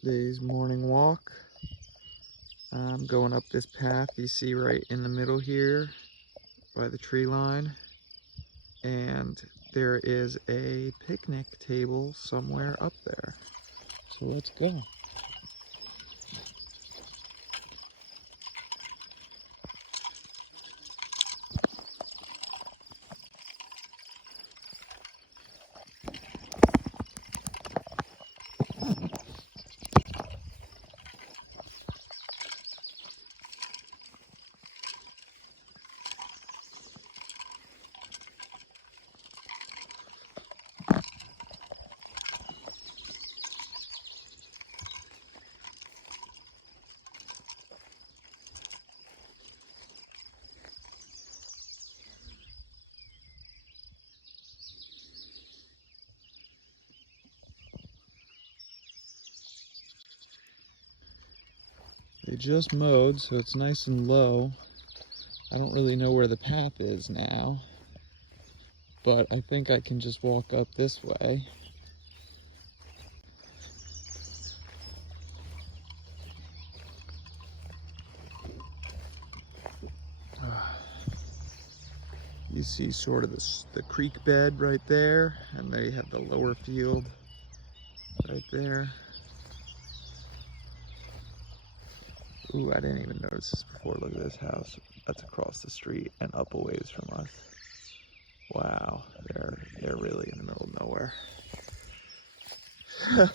Today's morning walk. I'm going up this path you see right in the middle here by the tree line. And there is a picnic table somewhere up there. So let's go. They just mowed, so it's nice and low. I don't really know where the path is now, but I think I can just walk up this way. You see sort of the creek bed right there, and they have the lower field right there. Ooh, I didn't even notice this before. Look at this house. That's across the street and up a ways from us. Wow, they're really in the middle of nowhere. A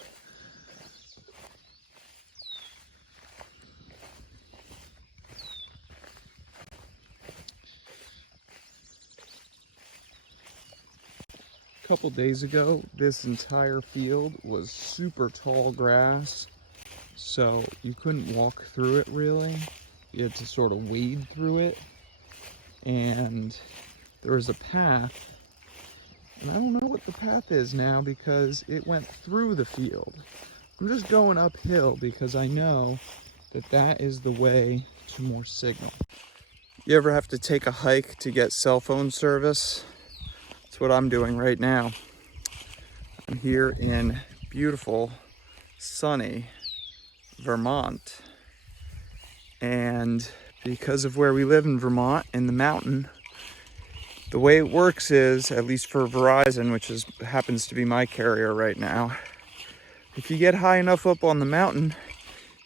couple days ago, this entire field was super tall grass, so you couldn't walk through it really. You had to sort of wade through it, and there was a path, and I don't know what the path is now because it went through the field. I'm just going uphill because I know that that is the way to more signal. You ever have to take a hike to get cell phone service? That's what I'm doing right now. I'm here in beautiful, sunny Vermont. And because of where we live in Vermont, in the mountain, the way it works is, at least for Verizon, which happens to be my carrier right now, if you get high enough up on the mountain,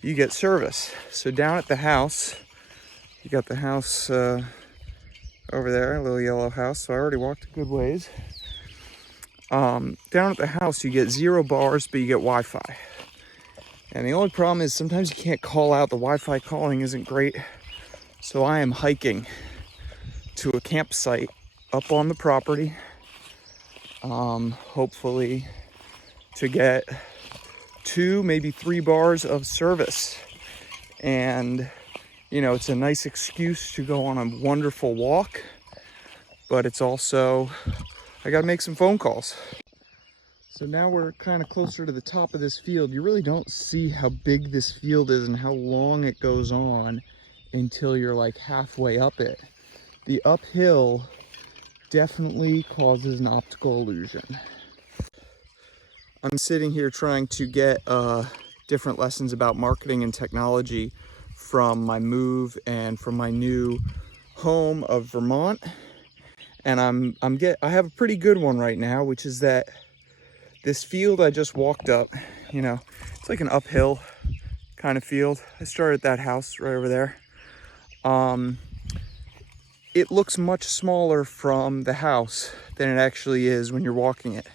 you get service. So down at the house, you got the house over there, a little yellow house, so I already walked a good ways. Down at the house, you get 0 bars, but you get Wi-Fi. And the only problem is sometimes you can't call out. The Wi-Fi calling isn't great. So I am hiking to a campsite up on the property, hopefully to get 2, maybe 3 bars of service. And, you know, it's a nice excuse to go on a wonderful walk, but it's also, I gotta make some phone calls. So now we're kind of closer to the top of this field. You really don't see how big this field is and how long it goes on until you're like halfway up it. The uphill definitely causes an optical illusion. I'm sitting here trying to get different lessons about marketing and technology from my move and from my new home of Vermont. And I have a pretty good one right now, which is that this field I just walked up, you know, it's like an uphill kind of field. I started at that house right over there. It looks much smaller from the house than it actually is when you're walking it.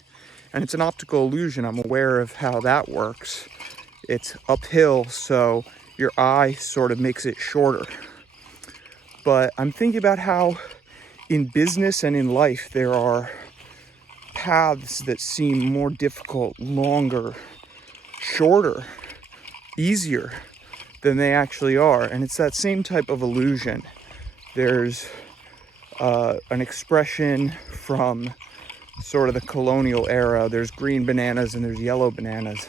And it's an optical illusion. I'm aware of how that works. It's uphill, so your eye sort of makes it shorter. But I'm thinking about how in business and in life, there are paths that seem more difficult, longer, shorter, easier than they actually are. And it's that same type of illusion. There's an expression from sort of the colonial era. There's green bananas and there's yellow bananas.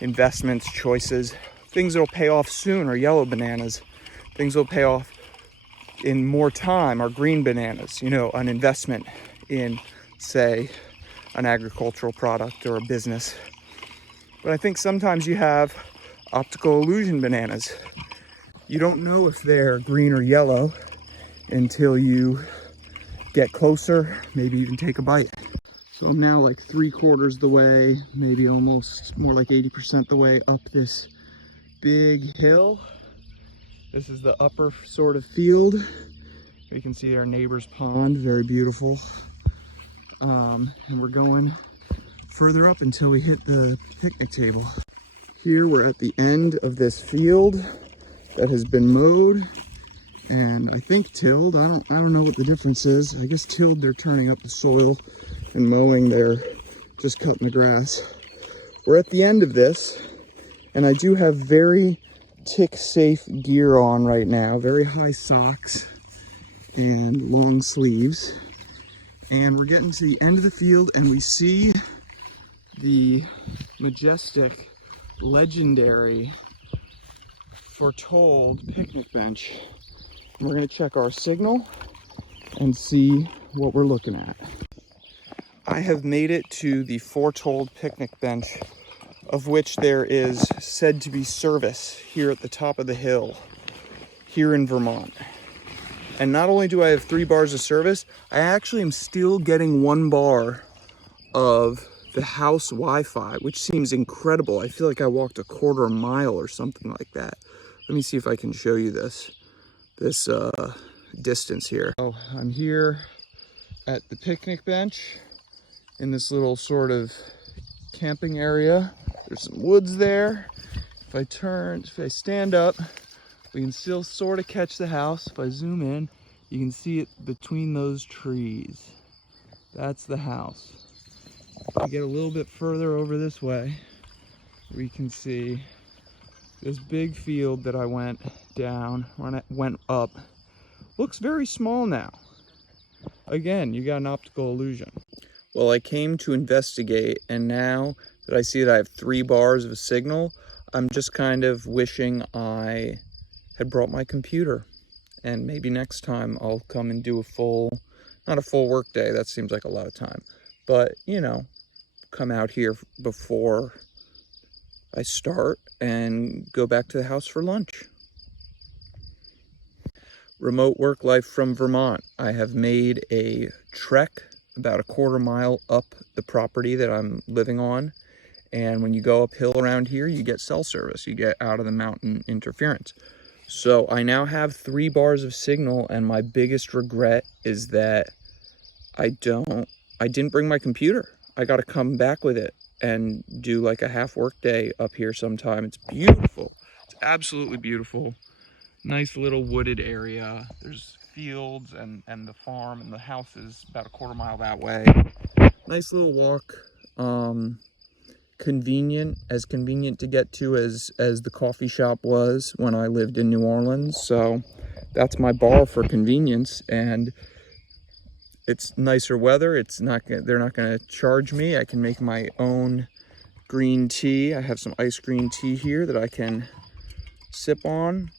Investments, choices, things that'll pay off soon are yellow bananas. Things that'll pay off in more time are green bananas. You know, an investment in, say, an agricultural product or a business. But I think sometimes you have optical illusion bananas. You don't know if they're green or yellow until you get closer, maybe even take a bite. So I'm now like 3/4 the way, maybe almost more like 80% the way up this big hill. This is the upper sort of field. We can see our neighbor's pond, very beautiful. And we're going further up until we hit the picnic table. Here we're at the end of this field that has been mowed and I think tilled. I don't know what the difference is. I guess tilled, they're turning up the soil, and mowing, they're just cutting the grass. We're at the end of this, and I do have very tick-safe gear on right now, very high socks and long sleeves. And we're getting to the end of the field, and we see the majestic, legendary, foretold picnic bench. And we're gonna check our signal and see what we're looking at. I have made it to the foretold picnic bench, of which there is said to be service here at the top of the hill, here in Vermont. And not only do I have 3 bars of service, I actually am still getting 1 bar of the house Wi-Fi, which seems incredible. I feel like I walked a 1/4 mile or something like that. Let me see if I can show you this distance here. Oh, I'm here at the picnic bench in this little sort of camping area. There's some woods there. If I stand up, we can still sort of catch the house. If I zoom in, you can see it between those trees. That's the house. If I get a little bit further over this way, we can see this big field that I went down, when I went up. Looks very small now. Again, you got an optical illusion. Well, I came to investigate, and now that I see that I have 3 bars of signal, I'm just kind of wishing I had brought my computer. And maybe next time I'll come and do not a full work day, that seems like a lot of time, but you know, come out here before I start and go back to the house for lunch. Remote work life from Vermont. I have made a trek about a 1/4 mile up the property that I'm living on. And when you go uphill around here, you get cell service. You get out of the mountain interference. So I now have 3 bars of signal, and my biggest regret is that I didn't bring my computer. I got to come back with it and do like a half work day up here sometime. It's beautiful. It's absolutely beautiful. Nice little wooded area. There's fields and the farm, and the house is about a 1/4 mile that way. Nice little walk. Convenient to get to as the coffee shop was when I lived in New Orleans. So that's my bar for convenience, and it's nicer weather. They're not gonna charge me. I can make my own green tea. I have some ice green tea here that I can sip on.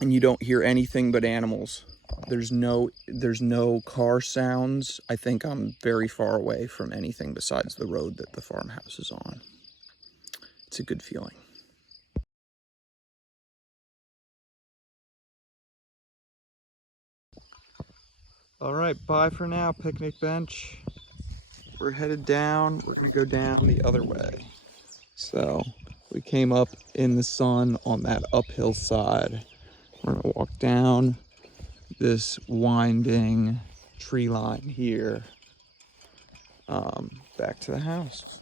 And you don't hear anything but animals. There's no car sounds. I think I'm very far away from anything besides the road that the farmhouse is on. It's a good feeling. All right, bye for now, picnic bench. We're headed down. We're gonna go down the other way. So we came up in the sun on that uphill side. We're gonna walk down this winding tree line here, back to the house.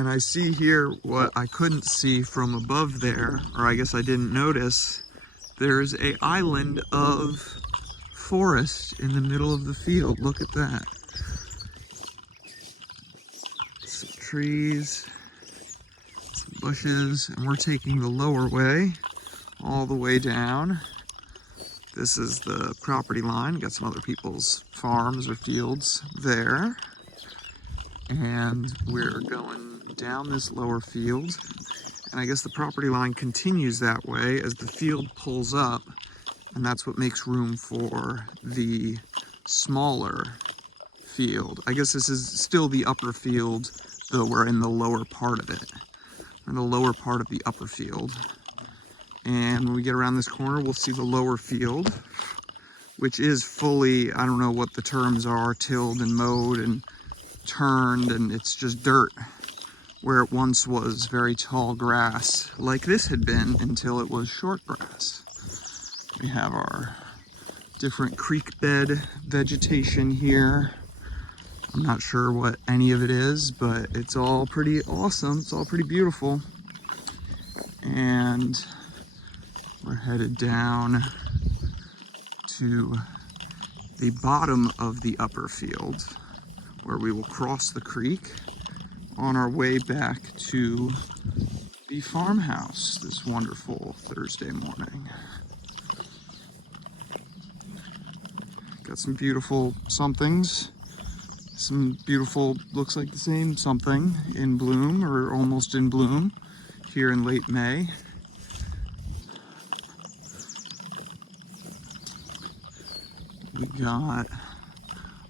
And I see here what I couldn't see from above there, or I guess I didn't notice. There's an island of forest in the middle of the field. Look at that. Some trees, some bushes, and we're taking the lower way all the way down. This is the property line. Got some other people's farms or fields there. And we're going down this lower field. And I guess the property line continues that way as the field pulls up. And that's what makes room for the smaller field. I guess this is still the upper field, though we're in the lower part of it. We're in the lower part of the upper field. And when we get around this corner, we'll see the lower field, which is fully, I don't know what the terms are, tilled and mowed and turned, and it's just dirt, where it once was very tall grass, like this had been until it was short grass. We have our different creek bed vegetation here. I'm not sure what any of it is, but it's all pretty awesome. It's all pretty beautiful. And we're headed down to the bottom of the upper field, where we will cross the creek on our way back to the farmhouse this wonderful Thursday morning. Got some beautiful somethings, some beautiful, looks like the same something in bloom or almost in bloom here in late May. We got,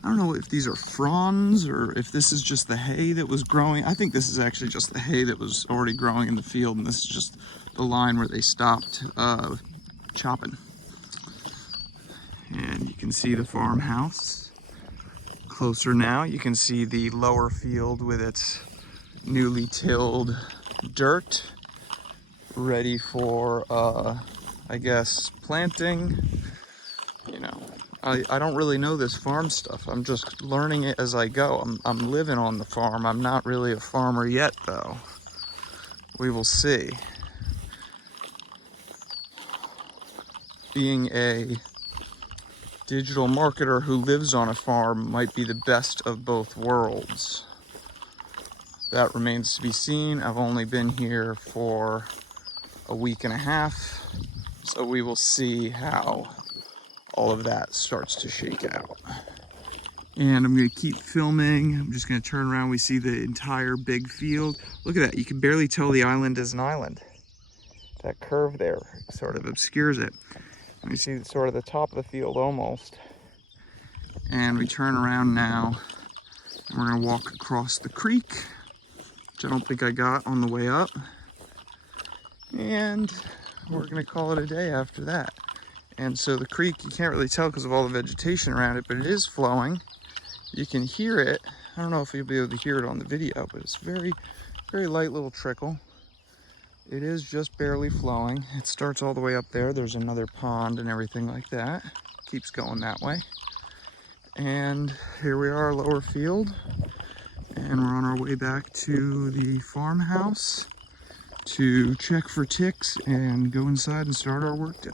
I don't know if these are fronds or if this is just the hay that was growing. I think this is actually just the hay that was already growing in the field, and this is just the line where they stopped chopping. And you can see the farmhouse closer now. You can see the lower field with its newly tilled dirt, ready for, I guess, planting. You know, I don't really know this farm stuff. I'm just learning it as I go. I'm living on the farm. I'm not really a farmer yet, though. We will see. Being a digital marketer who lives on a farm might be the best of both worlds. That remains to be seen. I've only been here for a week and a half, so we will see how all of that starts to shake out. And I'm going to keep filming. I'm just going to turn around. We see the entire big field. Look at that. You can barely tell the island is an island. That curve there sort of obscures it. And we see sort of the top of the field almost. And we turn around now, and we're going to walk across the creek, which I don't think I got on the way up. And we're going to call it a day after that. And so the creek, you can't really tell because of all the vegetation around it, but it is flowing. You can hear it. I don't know if you'll be able to hear it on the video, but it's very, very light little trickle. It is just barely flowing. It starts all the way up there. There's another pond and everything like that. Keeps going that way. And here we are, lower field. And we're on our way back to the farmhouse to check for ticks and go inside and start our work day.